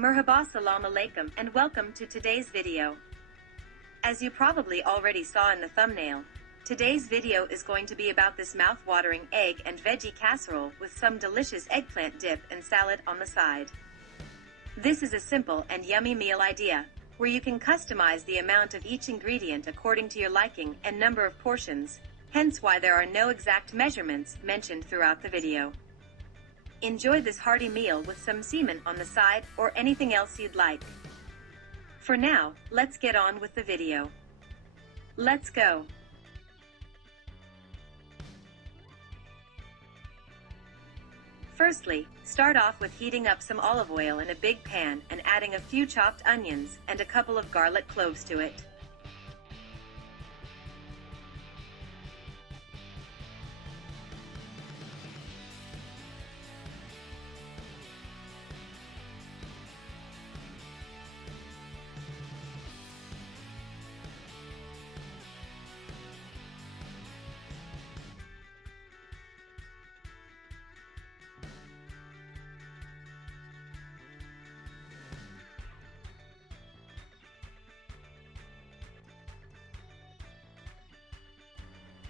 Merhaba, salam alaikum, and welcome to today's video. As you probably already saw in the thumbnail, today's video is going to be about this mouth-watering egg and veggie casserole with some delicious eggplant dip and salad on the side. This is a simple and yummy meal idea, where you can customize the amount of each ingredient according to your liking and number of portions, hence why there are no exact measurements mentioned throughout the video. Enjoy this hearty meal with some Msemen on the side or anything else you'd like. For now, let's get on with the video. Let's go. Firstly, start off with heating up some olive oil in a big pan and adding a few chopped onions and a couple of garlic cloves to it.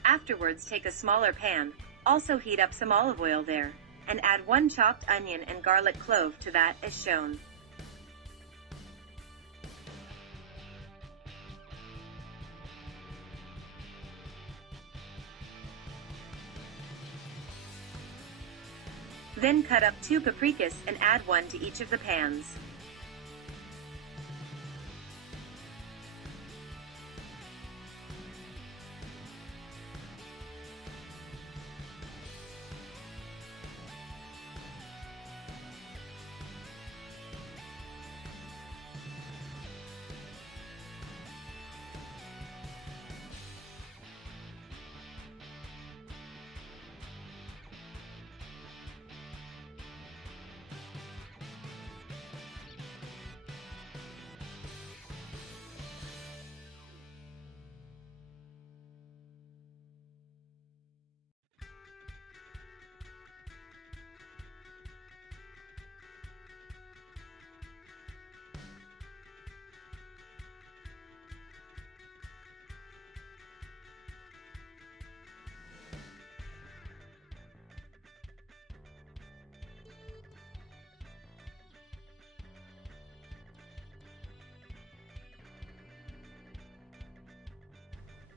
Afterwards, take a smaller pan, also heat up some olive oil there, and add one chopped onion and garlic clove to that as shown. Then cut up 2 paprikas and add one to each of the pans.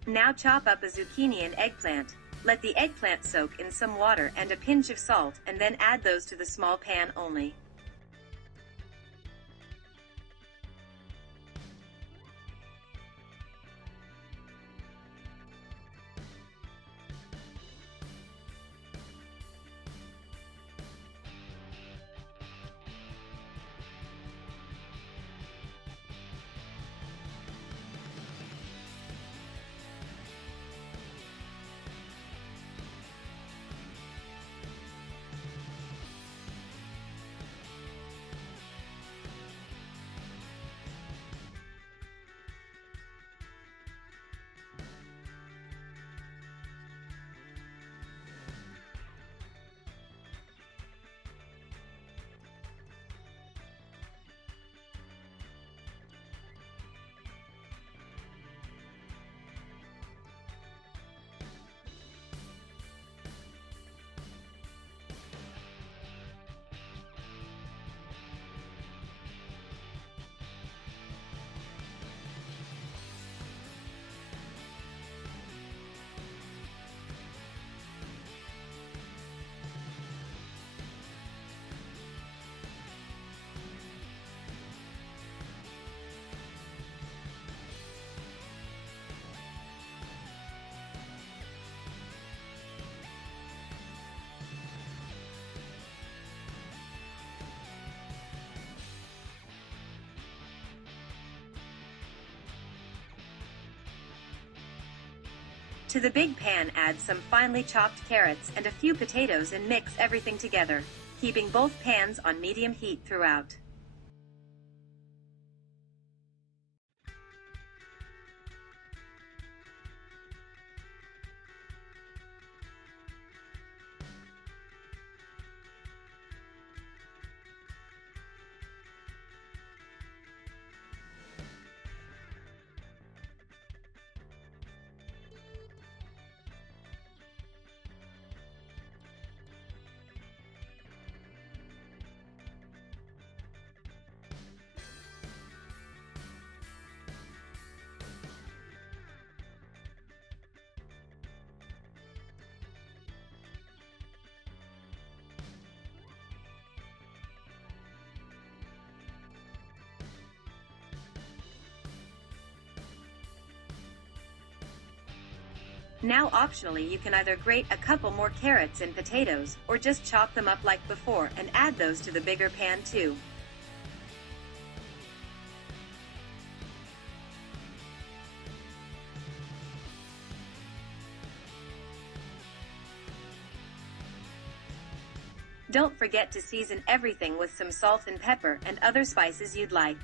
Now chop up a zucchini and eggplant. Let the eggplant soak in some water and a pinch of salt, and then add those to the small pan only. To the big pan, add some finely chopped carrots and a few potatoes and mix everything together, keeping both pans on medium heat throughout. Now optionally you can either grate a couple more carrots and potatoes, or just chop them up like before and add those to the bigger pan too. Don't forget to season everything with some salt and pepper and other spices you'd like.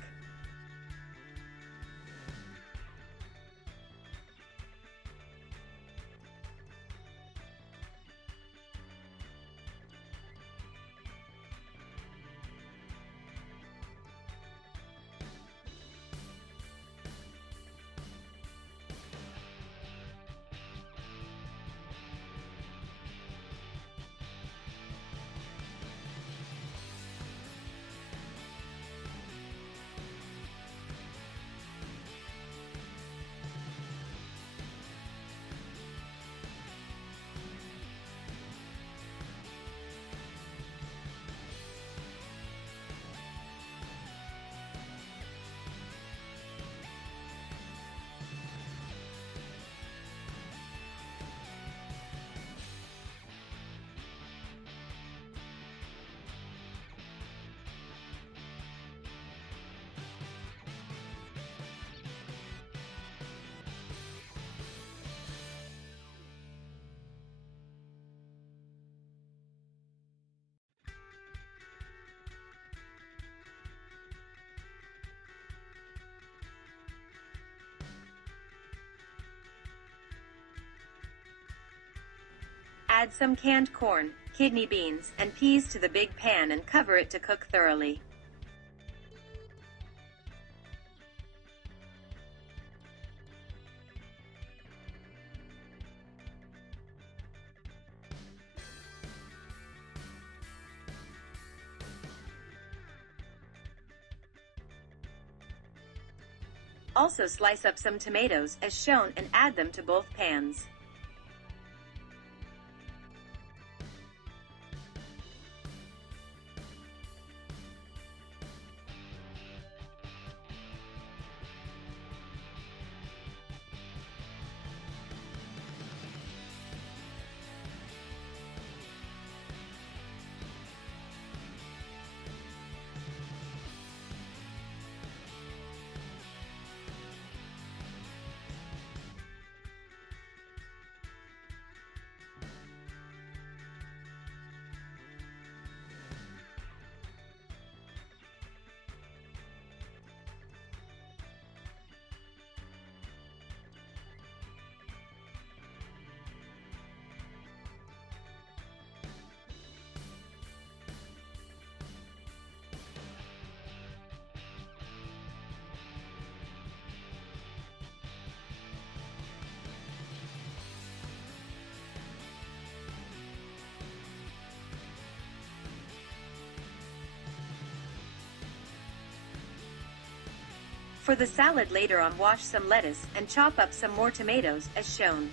Add some canned corn, kidney beans, and peas to the big pan and cover it to cook thoroughly. Also slice up some tomatoes as shown and add them to both pans. For the salad later on, wash some lettuce and chop up some more tomatoes as shown.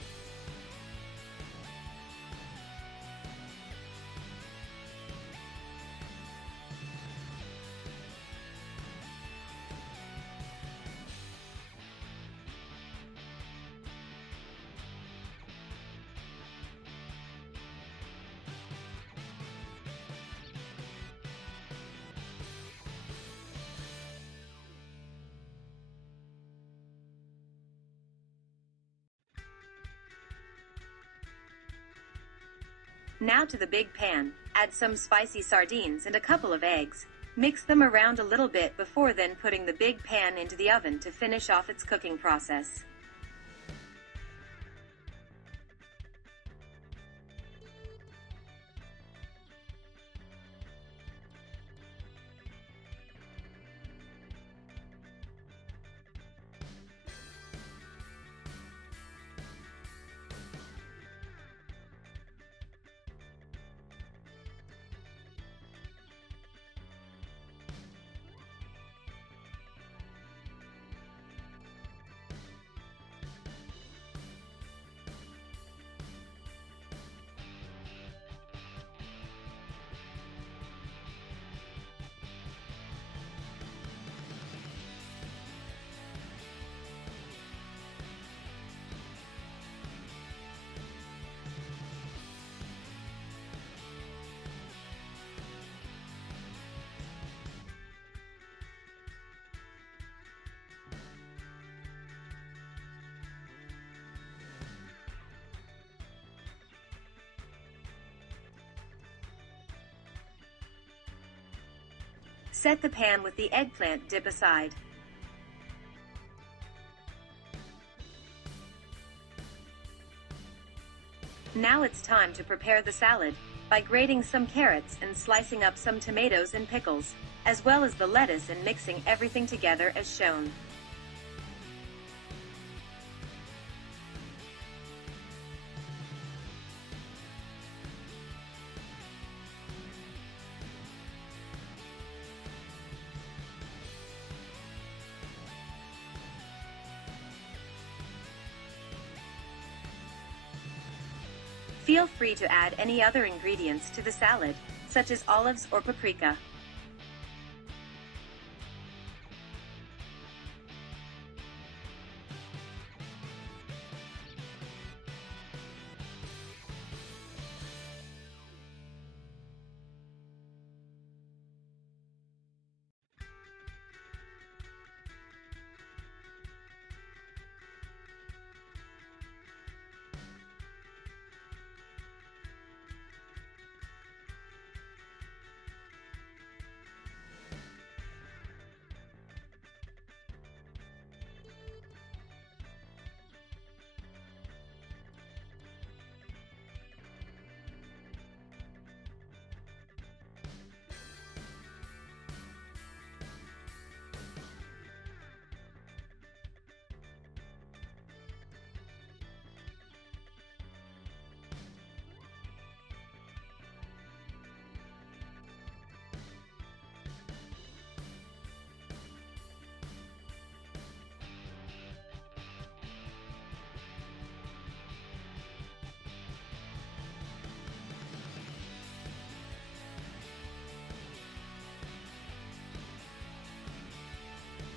Now to the big pan, add some spicy sardines and a couple of eggs. Mix them around a little bit before then putting the big pan into the oven to finish off its cooking process. Set the pan with the eggplant dip aside. Now it's time to prepare the salad, by grating some carrots and slicing up some tomatoes and pickles, as well as the lettuce, and mixing everything together as shown. Feel free to add any other ingredients to the salad, such as olives or paprika.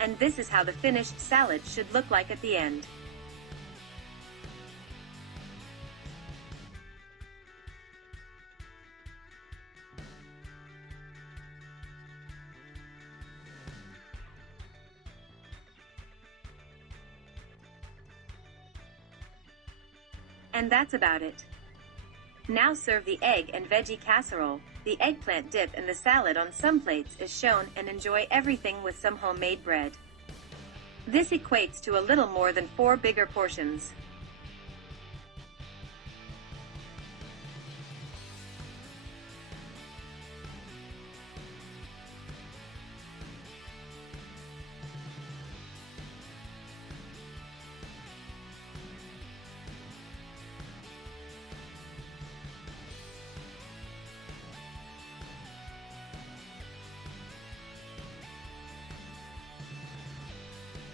And this is how the finished salad should look like at the end. And that's about it. Now serve the egg and veggie casserole, the eggplant dip and the salad on some plates as shown, and enjoy everything with some homemade bread. This equates to a little more than 4 bigger portions.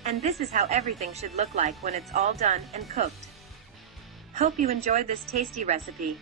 And this is how everything should look like when it's all done and cooked. Hope you enjoyed this tasty recipe.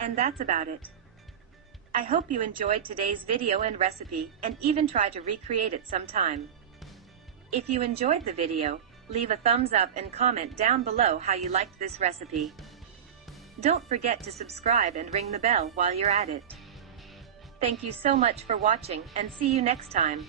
And that's about it. I hope you enjoyed today's video and recipe, and even try to recreate it sometime. If you enjoyed the video, leave a thumbs up and comment down below how you liked this recipe. Don't forget to subscribe and ring the bell while you're at it. Thank you so much for watching, and see you next time.